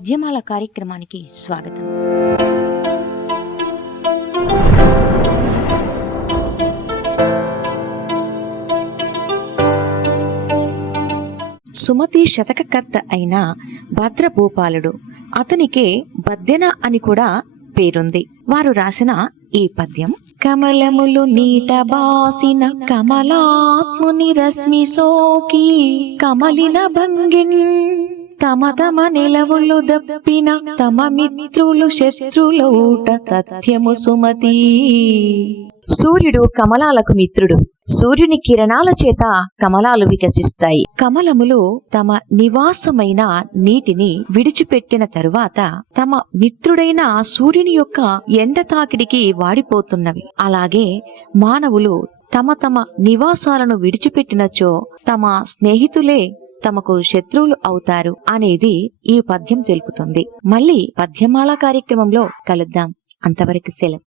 పద్యమాల కార్యక్రమానికి స్వాగతం. సుమతి శతకకర్త అయిన భద్రభూపాలుడు, అతనికే బద్దెన అని కూడా పేరుంది. వారు రాసిన ఈ పద్యం: కమలములు నీట బాసిన కమలాత్ముని రశ్మి సోకి కమలిన భంగిన్ తమ తమ నిలవులు దప్పిన తమ మిత్రులు శత్రులౌట తథ్యము సుమతి. సూర్యుడు కమలాలకు మిత్రుడు. సూర్యుని కిరణాల చేత కమలాలు వికసిస్తాయి. కమలములు తమ నివాసమైన నీటిని విడిచిపెట్టిన తరువాత తమ మిత్రుడైన సూర్యుని యొక్క ఎండ తాకిడికి వాడిపోతున్నవి. అలాగే మానవులు తమ తమ నివాసాలను విడిచిపెట్టినచో తమ స్నేహితులే తమకు శత్రువులు అవుతారు అనేది ఈ పద్యం తెలుపుతుంది. మళ్ళీ పద్యమాల కార్యక్రమంలో కలుద్దాం. అంతవరకు సెలవు.